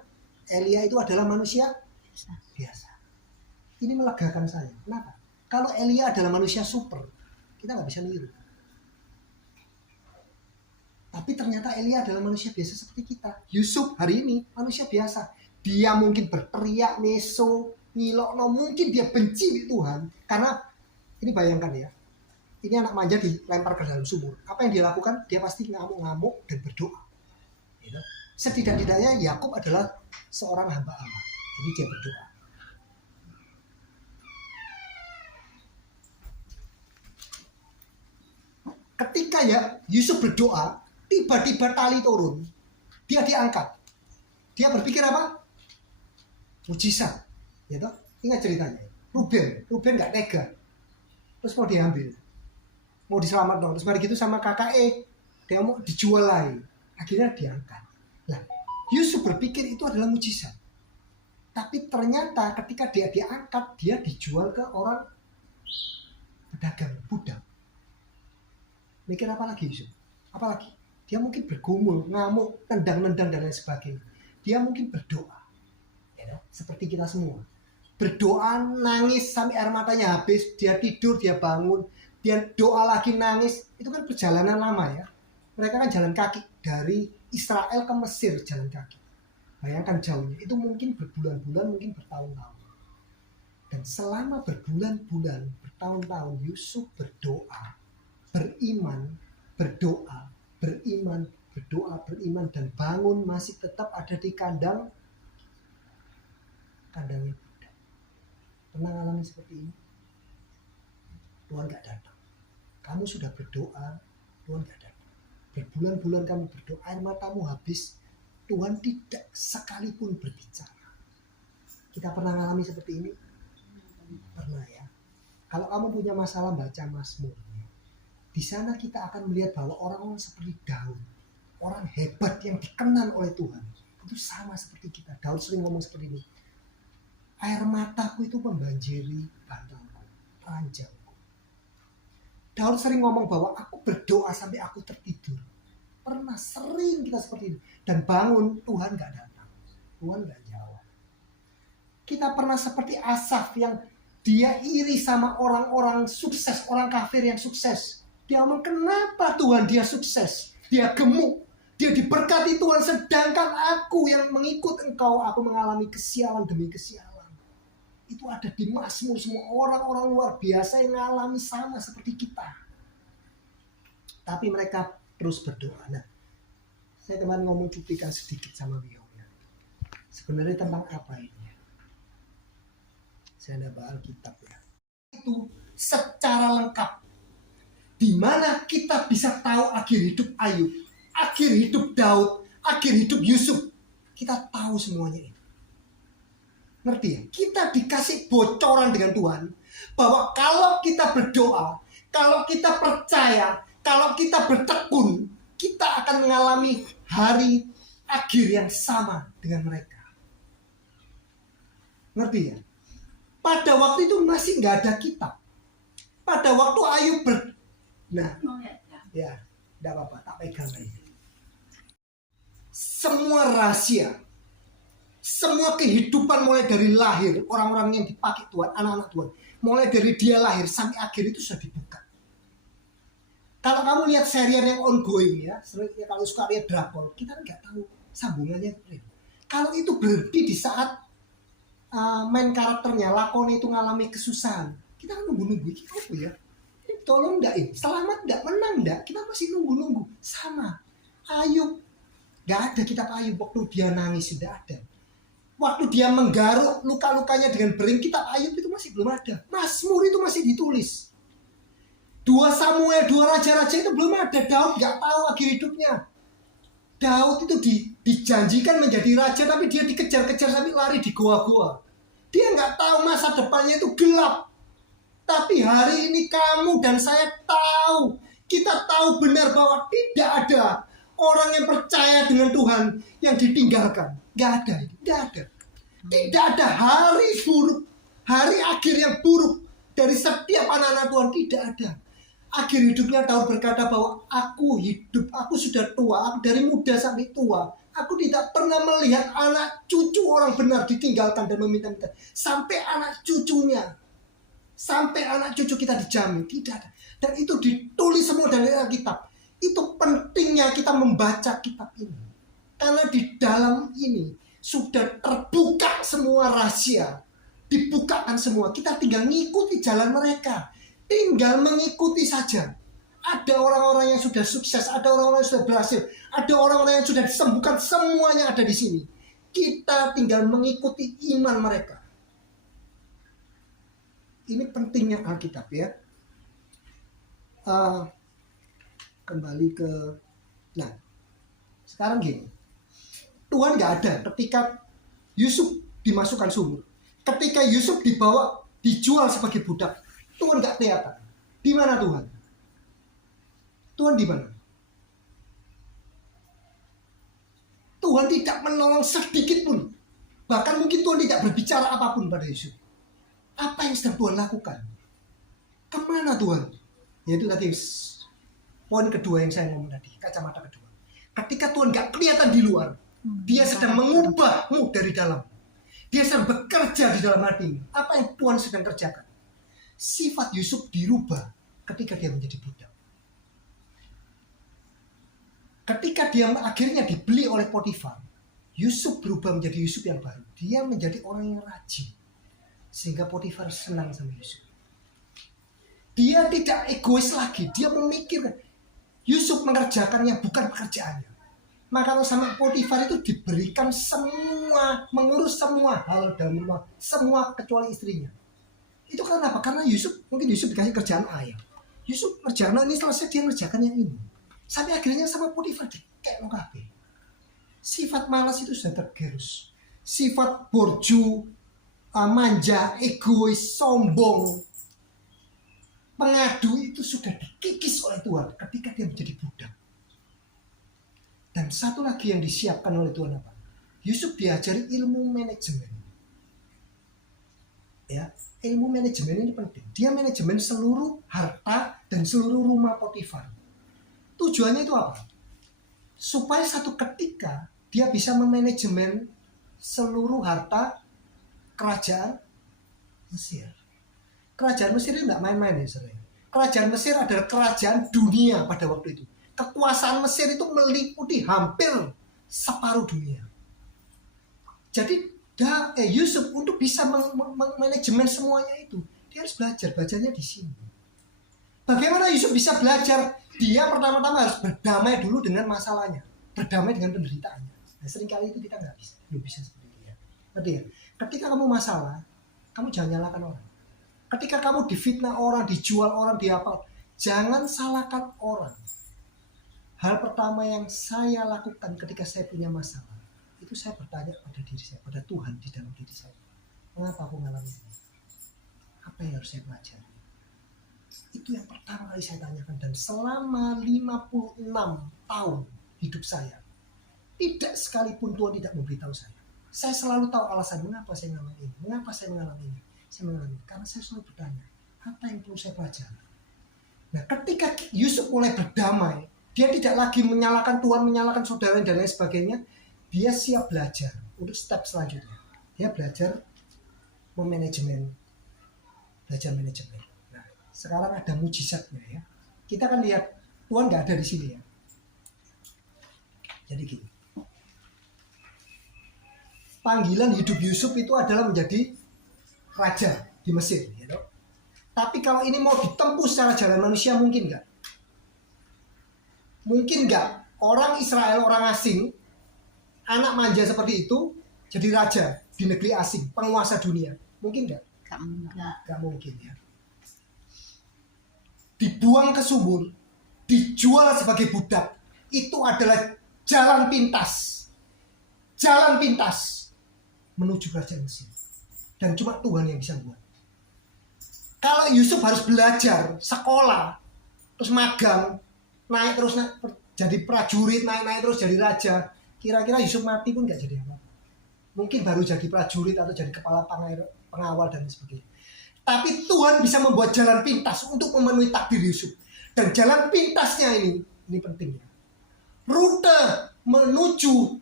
Elia itu adalah manusia biasa. Ini melegakan saya. Kenapa? Kalau Elia adalah manusia super, kita nggak bisa niru. Tapi ternyata Elia adalah manusia biasa seperti kita. Yusuf hari ini manusia biasa. Dia mungkin berteriak, neso, ngilokno, mungkin dia benci Tuhan. Karena ini bayangkan ya, ini anak manja dilempar ke dalam sumur. Apa yang dia lakukan? Dia pasti ngamuk-ngamuk dan berdoa. Gitu. Setidak-tidaknya Yakub adalah seorang hamba Allah. Jadi dia berdoa. Ketika ya Yusuf berdoa, tiba-tiba tali turun, dia diangkat. Dia berpikir apa? Mujizat, ya toh? Ingat ceritanya. Ruben nggak tega, terus mau diambil, mau diselamatkan. Terus mari gitu sama kakak dia mau dijual lagi. Akhirnya diangkat. Nah, Yusuf berpikir itu adalah mujizat. Tapi ternyata ketika dia diangkat, dia dijual ke orang pedagang budak. Mikir apa lagi Yusuf? Apalagi? Dia mungkin bergumul, ngamuk, tendang-nendang dan lain sebagainya. Dia mungkin berdoa. Ya, seperti kita semua. Berdoa, nangis sampai air matanya habis. Dia tidur, dia bangun. Dia doa lagi, nangis. Itu kan perjalanan lama ya. Mereka kan jalan kaki. Dari Israel ke Mesir jalan kaki. Bayangkan jauhnya. Itu mungkin berbulan-bulan, mungkin bertahun-tahun. Dan selama berbulan-bulan, bertahun-tahun, Yusuf berdoa. Beriman, berdoa, beriman, dan bangun masih tetap ada di kandangnya budak. Pernah ngalamin seperti ini? Tuhan gak datang. Kamu sudah berdoa, Tuhan gak datang. Berbulan-bulan kamu berdoa, air matamu habis, Tuhan tidak sekalipun berbicara. Kita pernah ngalami seperti ini? Pernah ya. Kalau kamu punya masalah, baca Mazmur. Di sana kita akan melihat bahwa orang-orang seperti Daud, orang hebat yang dikenal oleh Tuhan, itu sama seperti kita. Daud sering ngomong seperti ini. Air mataku itu membanjiri bantalku, ranjangku. Daud sering ngomong bahwa aku berdoa sampai aku tertidur. Pernah sering kita seperti ini. Dan bangun, Tuhan gak datang. Tuhan gak jawab. Kita pernah seperti Asaf yang dia iri sama orang-orang sukses, orang kafir yang sukses. Dia ngomong, kenapa Tuhan dia sukses? Dia gemuk. Dia diberkati Tuhan. Sedangkan aku yang mengikut engkau, aku mengalami kesialan demi kesialan. Itu ada di Mazmur. Semua orang-orang luar biasa yang mengalami sama seperti kita. Tapi mereka terus berdoa. Nah, saya kemarin ngomong cuplikan sedikit sama Wio. Sebenarnya tentang apa ini? Saya ada bawa Alkitab ya. Itu secara lengkap. Di mana kita bisa tahu akhir hidup Ayub, akhir hidup Daud, akhir hidup Yusuf. Kita tahu semuanya ini. Ngerti ya? Kita dikasih bocoran dengan Tuhan bahwa kalau kita berdoa, kalau kita percaya, kalau kita bertekun, kita akan mengalami hari akhir yang sama dengan mereka. Ngerti ya? Pada waktu itu masih nggak ada kitab. Pada waktu Ayub Nah, ya, tidak apa-apa, tak pegang lagi. Semua rahasia, semua kehidupan mulai dari lahir, orang-orang yang dipakai Tuhan, anak-anak Tuhan, mulai dari dia lahir sampai akhir itu sudah dibuka. Kalau kamu lihat serial yang ongoing ya, kalau suka lihat drakor, kita nggak tahu sambungannya. Kalau itu berhenti di saat main karakternya, lakonnya itu ngalami kesusahan, kita kan nunggu-nunggu, ini apa ya? Tolong enggak ini, selamat enggak, menang enggak, kita masih nunggu-nunggu. Sama Ayub, enggak ada kitab Ayub waktu dia nangis, sudah ada. Waktu dia menggaruk luka-lukanya dengan bering, kitab Ayub itu masih belum ada. Mazmur itu masih ditulis. 2 Samuel, 2 raja-raja itu belum ada. Daud nggak tahu akhir hidupnya. Daud itu dijanjikan menjadi raja, tapi dia dikejar-kejar sampai lari di goa-goa. Dia nggak tahu masa depannya itu gelap. Tapi hari ini kamu dan saya tahu. Kita tahu benar bahwa tidak ada orang yang percaya dengan Tuhan yang ditinggalkan. Nggak ada. Tidak ada hari buruk, hari akhir yang buruk dari setiap anak-anak Tuhan. Tidak ada. Akhir hidupnya Daud berkata bahwa aku sudah tua, dari muda sampai tua. Aku tidak pernah melihat anak cucu orang benar ditinggalkan dan meminta-minta. Sampai anak cucu kita dijamin. Tidak ada. Dan itu ditulis semua dari Alkitab. Itu pentingnya kita membaca kitab ini. Karena di dalam ini sudah terbuka semua rahasia. Dibukakan semua. Kita tinggal ngikuti jalan mereka. Tinggal mengikuti saja. Ada orang-orang yang sudah sukses, ada orang-orang yang sudah berhasil, ada orang-orang yang sudah disembuhkan, semuanya ada di sini. Kita tinggal mengikuti iman mereka. Ini pentingnya Alkitab ya. Kembali ke, nah sekarang gini, Tuhan nggak ada ketika Yusuf dimasukkan sumur, ketika Yusuf dijual sebagai budak. Tuhan nggak kelihatan. Di mana Tuhan? Tuhan di mana? Tuhan tidak menolong sedikit pun. Bahkan mungkin Tuhan tidak berbicara apapun pada Yusuf. Apa yang sedang Tuhan lakukan? Kemana Tuhan? Yaitu tadi poin kedua yang saya ngomong tadi, kacamata kedua. Ketika Tuhan nggak kelihatan di luar, dia sedang mengubahmu dari dalam. Dia sedang bekerja di dalam hatimu. Apa yang Tuhan sedang kerjakan? Sifat Yusuf dirubah ketika dia menjadi budak. Ketika dia akhirnya dibeli oleh Potifar, Yusuf berubah menjadi Yusuf yang baru. Dia menjadi orang yang rajin. Sehingga Potifar senang sama Yusuf. Dia tidak egois lagi. Dia memikirkan. Yusuf mengerjakannya bukan pekerjaannya. Maka sama Potifar itu diberikan semua, mengurus semua hal dalam rumah. Semua kecuali istrinya. Itu karena apa? Karena mungkin Yusuf dikasih kerjaan ayah. Yusuf kerjaan ini selesai, dia mengerjakan yang ini. Sampai akhirnya sama Potifar kayak no kabeh. Sifat malas itu sudah tergerus. Sifat borju, manja, egois, sombong, pengadu itu sudah dikikis oleh Tuhan ketika dia menjadi budak. Dan satu lagi yang disiapkan oleh Tuhan apa? Yusuf diajari ilmu manajemen. Ya, ilmu manajemen ini penting. Dia manajemen seluruh harta dan seluruh rumah Potifar. Tujuannya itu apa? Supaya satu ketika dia bisa memanajemen seluruh harta kerajaan Mesir. Kerajaan Mesir itu tidak main-main ya saudara. Kerajaan Mesir adalah kerajaan dunia pada waktu itu. Kekuasaan Mesir itu meliputi hampir separuh dunia. Jadi Yusuf untuk bisa manajemen semuanya itu, dia harus belajarnya di sini. Bagaimana Yusuf bisa belajar? Dia pertama-tama harus berdamai dulu dengan masalahnya, berdamai dengan penderitaannya. Nah, seringkali itu kita belum bisa seperti itu ya. Berarti ya, ketika kamu masalah, kamu jangan nyalakan orang. Ketika kamu difitnah orang, dijual orang, diapa, jangan salahkan orang. Hal pertama yang saya lakukan ketika saya punya masalah, itu saya bertanya pada diri saya, pada Tuhan di dalam diri saya. Mengapa aku mengalami ini? Apa yang harus saya pelajari? Itu yang pertama kali saya tanyakan. Dan selama 56 tahun hidup saya, tidak sekalipun Tuhan tidak memberitahu saya. Saya selalu tahu alasan mengapa saya mengalami ini. Mengapa saya mengalami ini? Saya mengalami ini karena saya selalu bertanya, apa yang perlu saya pelajari? Nah, ketika Yusuf mulai berdamai, dia tidak lagi menyalahkan Tuhan, menyalahkan saudara dan lain sebagainya. Dia siap belajar untuk step selanjutnya. Dia belajar manajemen. Nah, sekarang ada mujizatnya ya. Kita akan lihat Tuhan nggak ada di sini ya. Jadi gini. Panggilan hidup Yusuf itu adalah menjadi raja di Mesir, gitu. Tapi kalau ini mau ditempuh secara jalan manusia mungkin nggak? Mungkin nggak. Orang Israel, orang asing, anak manja seperti itu jadi raja. di negeri asing, penguasa dunia. Mungkin nggak? Enggak. Nggak mungkin ya. Dibuang ke sumur, dijual sebagai budak, itu adalah jalan pintas. Jalan pintas menuju kerajaan Mesir. Dan cuma Tuhan yang bisa buat. Kalau Yusuf harus belajar, sekolah, terus magang, naik terus jadi prajurit, naik terus jadi raja, kira-kira Yusuf mati pun nggak jadi apa-apa. Mungkin baru jadi prajurit atau jadi kepala pengawal dan sebagainya. Tapi Tuhan bisa membuat jalan pintas untuk memenuhi takdir Yusuf. Dan jalan pintasnya ini pentingnya. Rute menuju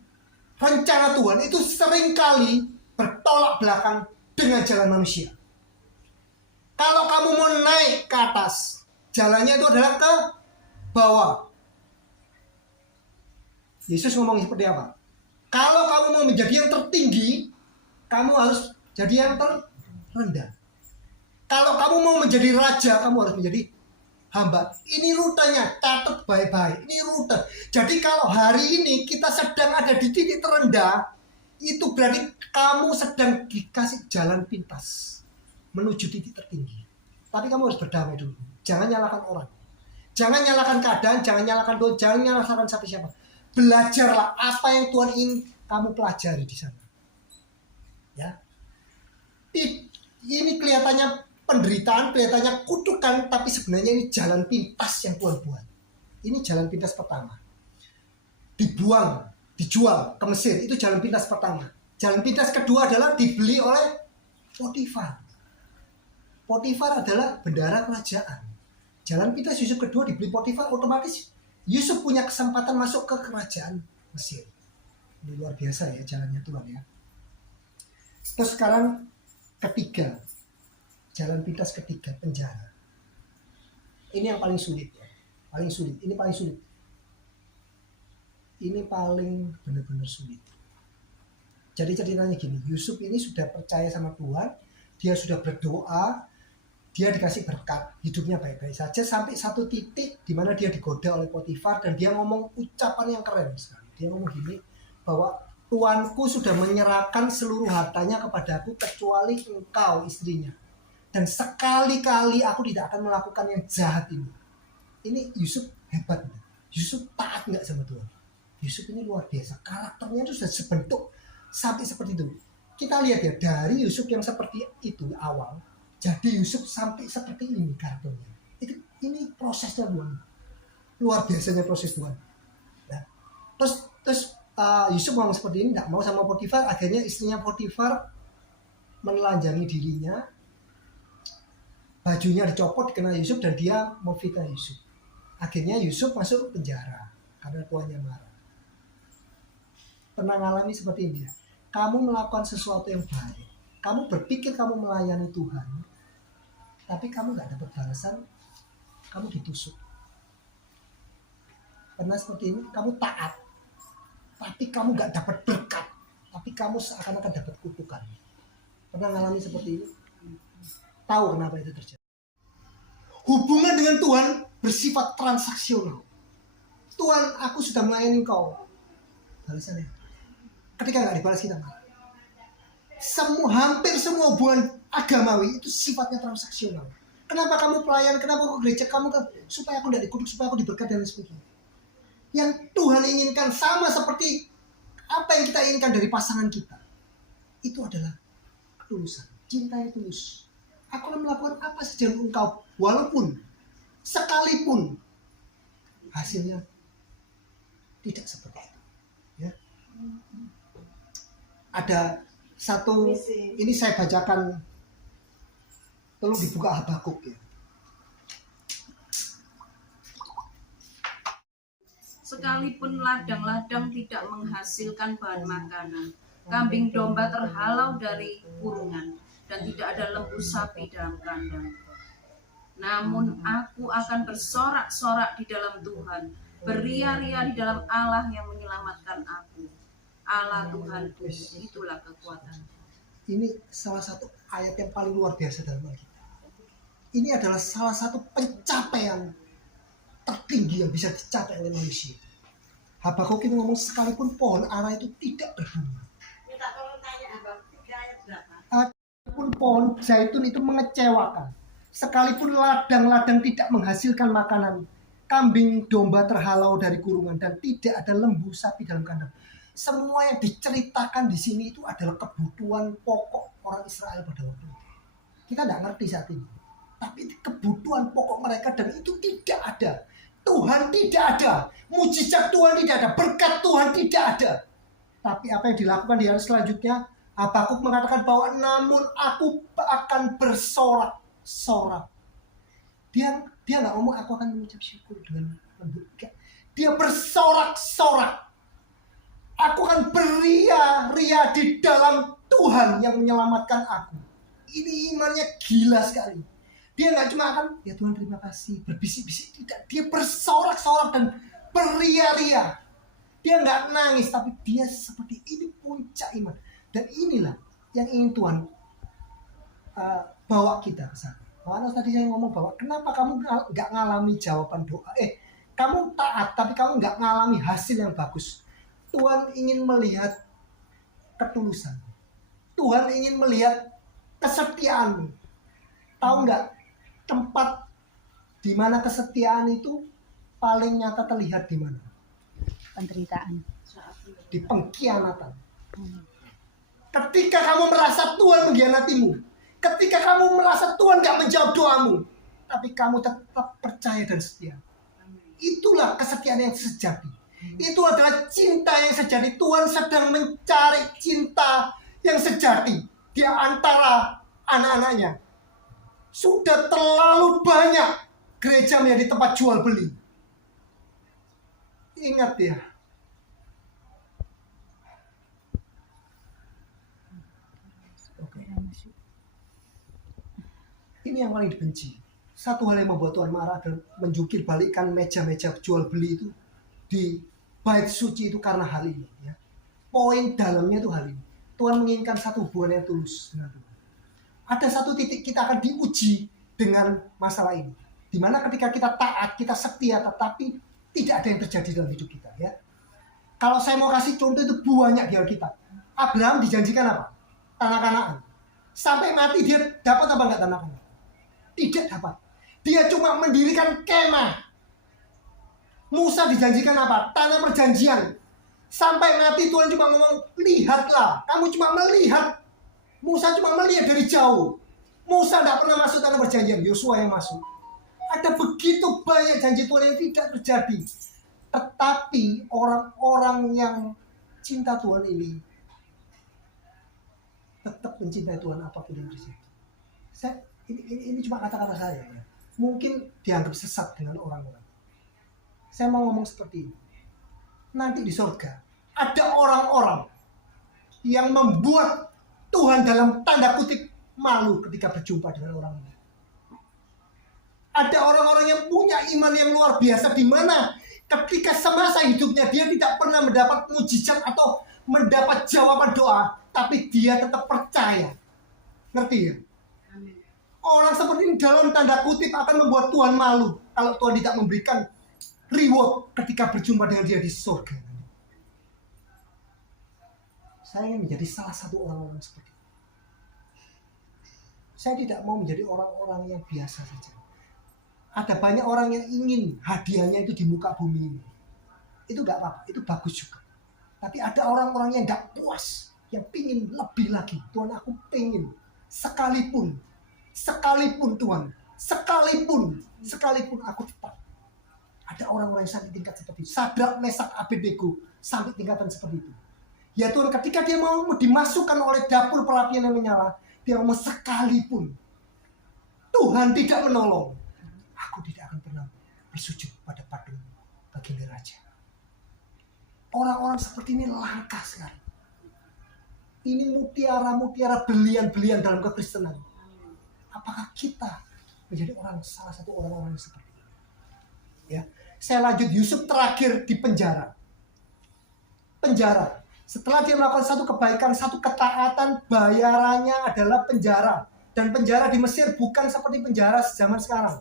rencana Tuhan itu seringkali bertolak belakang dengan jalan manusia. Kalau kamu mau naik ke atas, jalannya itu adalah ke bawah. Yesus ngomong seperti apa? Kalau kamu mau menjadi yang tertinggi, kamu harus jadi yang terendah. Kalau kamu mau menjadi raja, kamu harus menjadi hamba. Ini rutenya, catat baik-baik. Ini rute. Jadi kalau hari ini kita sedang ada di titik terendah, itu berarti kamu sedang dikasih jalan pintas menuju titik tertinggi. Tapi kamu harus berdamai dulu. Jangan nyalakan orang. Jangan nyalakan keadaan, jangan nyalakan Tuhan, jangan nyalakan siapa-siapa. Belajarlah apa yang Tuhan ingin kamu pelajari di sana. Ya. Ini kelihatannya penderitaan, kelihatannya kutukan, tapi sebenarnya ini jalan pintas yang Tuhan buat. Ini jalan pintas pertama. Dibuang, dijual ke Mesir, itu jalan pintas pertama. Jalan pintas kedua adalah dibeli oleh Potifar. Potifar adalah bendahara kerajaan. Jalan pintas Yusuf kedua dibeli Potifar, otomatis Yusuf punya kesempatan masuk ke kerajaan Mesir. Ini luar biasa ya jalannya Tuhan ya. Terus sekarang ketiga, jalan pintas ketiga, penjara. Ini yang paling sulit ya. Paling sulit, ini paling sulit. Ini paling benar-benar sulit. Jadi ceritanya gini, Yusuf ini sudah percaya sama Tuhan, dia sudah berdoa, dia dikasih berkat, hidupnya baik-baik saja sampai satu titik di mana dia digoda oleh Potifar dan dia ngomong ucapan yang keren sekali. Dia ngomong gini bahwa Tuanku sudah menyerahkan seluruh hartanya kepadaku kecuali engkau istrinya. Dan sekali-kali aku tidak akan melakukan yang jahat ini. Ini Yusuf hebat. Yusuf taat nggak sama Tuhan. Yusuf ini luar biasa. Karakternya itu sudah sebentuk sampai seperti itu. Kita lihat ya dari Yusuf yang seperti itu awal. Jadi Yusuf sampai seperti ini karakternya. Ini prosesnya Tuhan. Luar biasanya proses Tuhan. Nah, terus Yusuf ngomong seperti ini, tidak mau sama Potifar. Akhirnya istrinya Potifar menelanjangi dirinya. Bajunya dicopot kena Yusuf dan dia mau fitnah Yusuf. Akhirnya Yusuf masuk penjara karena tuannya marah. Pernah ngalami seperti ini ya? Kamu melakukan sesuatu yang baik. Kamu berpikir kamu melayani Tuhan. Tapi kamu gak dapat balasan. Kamu ditusuk. Pernah seperti ini? Kamu taat. Tapi kamu gak dapat berkat. Tapi kamu seakan-akan dapat kutukan. Pernah ngalami seperti ini? Tahu kenapa itu terjadi? Hubungan dengan Tuhan bersifat transaksional. Tuhan, aku sudah melayani Engkau. Balasannya. Ketika nggak dibalas kita marah. Hampir semua hubungan agamawi itu sifatnya transaksional. Kenapa kamu pelayan? Kenapa aku gereja? Supaya aku tidak dikutuk, supaya aku diberkati dan sebagainya. Yang Tuhan inginkan sama seperti apa yang kita inginkan dari pasangan kita. Itu adalah ketulusan, cinta yang tulus. Aku akan melakukan apa saja untuk engkau, walaupun sekalipun hasilnya tidak seperti itu. Ya. Ada satu, ini saya bacakan, tolong dibuka Habakuk ya. Sekalipun ladang-ladang tidak menghasilkan bahan makanan, kambing domba terhalau dari kurungan, dan tidak ada lembu sapi dalam kandang. Namun aku akan bersorak-sorak di dalam Tuhan, beria-ria di dalam Allah yang menyelamatkan aku. Allah Tuhanku, itulah kekuatan. Ini salah satu ayat yang paling luar biasa dalam Alkitab. Ini adalah salah satu pencapaian tertinggi yang bisa dicapai oleh manusia. Habakuk ini ngomong sekalipun pohon ara itu tidak berbunga. pun pohon zaitun itu mengecewakan, sekalipun ladang-ladang tidak menghasilkan makanan, kambing domba terhalau dari kurungan, dan tidak ada lembu sapi dalam kandang. Semua yang diceritakan di sini itu adalah kebutuhan pokok orang Israel pada waktu itu. Kita tidak ngerti saat ini, tapi kebutuhan pokok mereka, dan itu tidak ada. Tuhan tidak ada, mujizat Tuhan tidak ada, berkat Tuhan tidak ada. Tapi apa yang dilakukan di ayat selanjutnya, Habakuk mengatakan bahwa namun aku akan bersorak-sorak. Dia nggak ngomong aku akan mengucap syukur dengan lembut. Dia bersorak-sorak. Aku akan beria-ria di dalam Tuhan yang menyelamatkan aku. Ini imannya gila sekali. Dia nggak cuma akan, ya Tuhan terima kasih, berbisik-bisik. Tidak, dia bersorak-sorak dan beria-ria. Dia nggak nangis, tapi dia seperti ini puncak iman. Dan inilah yang ingin Tuhan bawa kita ke sana. Makanya tadi saya ngomong bahwa kenapa kamu nggak ngalami jawaban doa? Kamu taat, tapi kamu nggak ngalami hasil yang bagus. Tuhan ingin melihat ketulusan. Tuhan ingin melihat kesetiaanmu. Tahu nggak tempat di mana kesetiaan itu paling nyata terlihat di mana? Penderitaan. Di pengkhianatan. Ketika kamu merasa Tuhan mengkhianatimu, ketika kamu merasa Tuhan gak menjawab doamu, tapi kamu tetap percaya dan setia, itulah kesetiaan yang sejati. Itu adalah cinta yang sejati. Tuhan sedang mencari cinta yang sejati di antara anak-anaknya. Sudah terlalu banyak gereja menjadi tempat jual beli. Ingat ya, ini yang paling dibenci. Satu hal yang membuat Tuhan marah adalah menjungkir balikkan meja-meja jual beli itu di bait suci itu karena hal ini. Ya. Poin dalamnya itu hal ini. Tuhan menginginkan satu hubungan yang tulus dengan Tuhan. Ada satu titik kita akan diuji dengan masalah ini. Dimana ketika kita taat, kita setia, tetapi tidak ada yang terjadi dalam hidup kita. Ya. Kalau saya mau kasih contoh itu banyak di Alkitab. Abraham dijanjikan apa? Tanah Kanaan. Sampai mati dia dapat apa enggak tanah Kanaan? Tidak dapat. Dia cuma mendirikan kemah. Musa dijanjikan apa? Tanah perjanjian. Sampai mati Tuhan cuma ngomong, lihatlah. Kamu cuma melihat. Musa cuma melihat dari jauh. Musa tidak pernah masuk tanah perjanjian. Yosua yang masuk. Ada begitu banyak janji Tuhan yang tidak terjadi. Tetapi orang-orang yang cinta Tuhan ini tetap mencintai Tuhan apapun yang terjadi. Ini cuma kata-kata saya ya. Mungkin dianggap sesat dengan orang-orang. Saya mau ngomong seperti ini. Nanti di surga ada orang-orang yang membuat Tuhan dalam tanda kutip malu ketika berjumpa dengan orang lain. Ada orang-orang yang punya iman yang luar biasa, di mana ketika semasa hidupnya dia tidak pernah mendapat mujizat atau mendapat jawaban doa, tapi dia tetap percaya. Ngerti ya? Orang seperti ini dalam tanda kutip akan membuat Tuhan malu kalau Tuhan tidak memberikan reward ketika berjumpa dengan dia di surga. Saya ingin menjadi salah satu orang-orang seperti itu. Saya tidak mau menjadi orang-orang yang biasa saja. Ada banyak orang yang ingin hadiahnya itu di muka bumi ini. Itu gak apa-apa, itu bagus juga. Tapi ada orang-orang yang gak puas, yang pingin lebih lagi. Tuhan, aku pingin sekalipun Tuhan, sekalipun aku tetap. Ada orang-orang yang sampai tingkat seperti itu. Sadrak, Mesak, Abednego sampai tingkatan seperti itu. Ya Tuhan, ketika dia mau dimasukkan oleh dapur perapian yang menyala, dia mau sekalipun Tuhan tidak menolong, aku tidak akan pernah bersujud pada patung baginda raja. Orang-orang seperti ini langka sekali. Ini mutiara-mutiara belian-belian dalam kekristenan. Apakah kita menjadi salah satu orang-orang seperti ini? Ya, saya lanjut. Yusuf terakhir di penjara. Setelah dia melakukan satu kebaikan, satu ketaatan, bayarannya adalah penjara. Dan penjara di Mesir bukan seperti penjara zaman sekarang.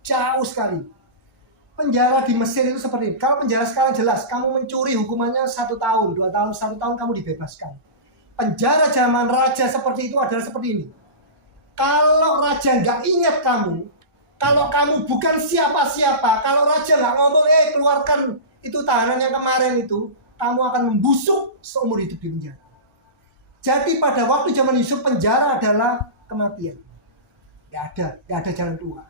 Jauh sekali. Penjara di Mesir itu seperti ini. Kalau penjara sekarang jelas, kamu mencuri hukumannya 1 tahun, 2 tahun, 1 tahun kamu dibebaskan. Penjara zaman raja seperti itu adalah seperti ini. Kalau raja nggak ingat kamu, kalau kamu bukan siapa-siapa, kalau raja nggak ngomong, keluarkan itu tahanan yang kemarin itu, kamu akan membusuk seumur hidup di penjara. Jadi pada waktu zaman Yusuf, penjara adalah kematian. Nggak ada jalan keluar.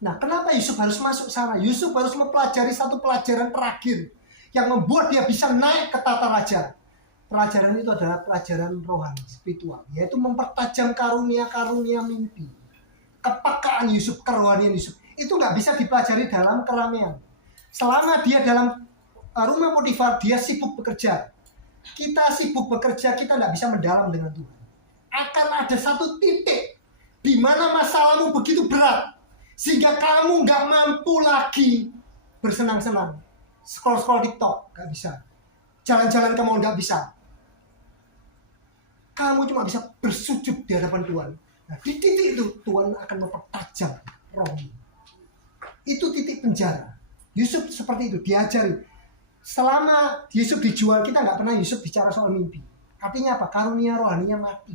Nah, kenapa Yusuf harus masuk sana? Yusuf harus mempelajari satu pelajaran terakhir yang membuat dia bisa naik ke tata raja. Pelajaran itu adalah pelajaran rohani, spiritual, yaitu mempertajam karunia-karunia mimpi. Kepekaan Yusuf, kerohanian Yusuf, itu nggak bisa dipelajari dalam keramaian. Selama dia dalam rumah Potifar, dia sibuk bekerja. Kita sibuk bekerja, kita nggak bisa mendalam dengan Tuhan. Akan ada satu titik di mana masalahmu begitu berat, sehingga kamu nggak mampu lagi bersenang-senang. Scroll-scroll TikTok, nggak bisa. Jalan-jalan ke mall, nggak bisa. Kamu cuma bisa bersujud di hadapan Tuhan. Nah, di titik itu Tuhan akan mempertajam rohmu. Itu titik penjara. Yusuf seperti itu, diajari. Selama Yusuf dijual, kita nggak pernah Yusuf bicara soal mimpi. Artinya apa? Karunia rohaninya mati.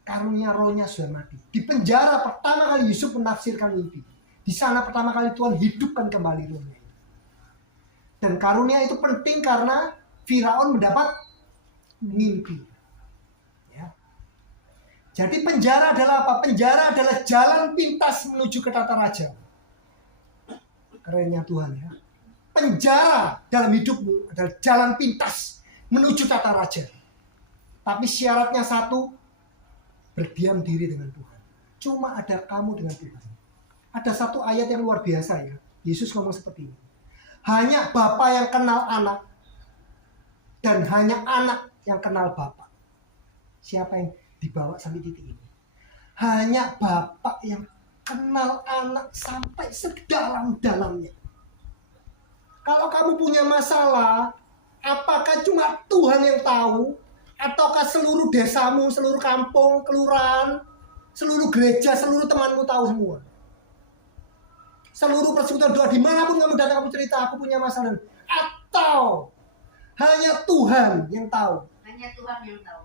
Karunia rohnya sudah mati. Di penjara pertama kali Yusuf menafsirkan mimpi. Di sana pertama kali Tuhan hidupkan kembali rohnya. Dan karunia itu penting karena Firaun mendapat mimpi. Jadi penjara adalah apa? Penjara adalah jalan pintas menuju ke tata raja. Kerennya Tuhan ya. Penjara dalam hidupmu adalah jalan pintas menuju tata raja. Tapi syaratnya satu, berdiam diri dengan Tuhan. Cuma ada kamu dengan Tuhan. Ada satu ayat yang luar biasa ya. Yesus ngomong seperti ini. Hanya Bapa yang kenal anak dan hanya anak yang kenal Bapa. Siapa yang dibawa sampai titik ini? Hanya Bapak yang kenal anak sampai sedalam-dalamnya. Kalau kamu punya masalah, apakah cuma Tuhan yang tahu? Ataukah seluruh desamu, seluruh kampung, kelurahan, seluruh gereja, seluruh temanmu tahu semua? Seluruh persekutuan doa, dimanapun kamu datang, kamu cerita, aku punya masalah. Atau hanya Tuhan yang tahu? Hanya Tuhan yang tahu.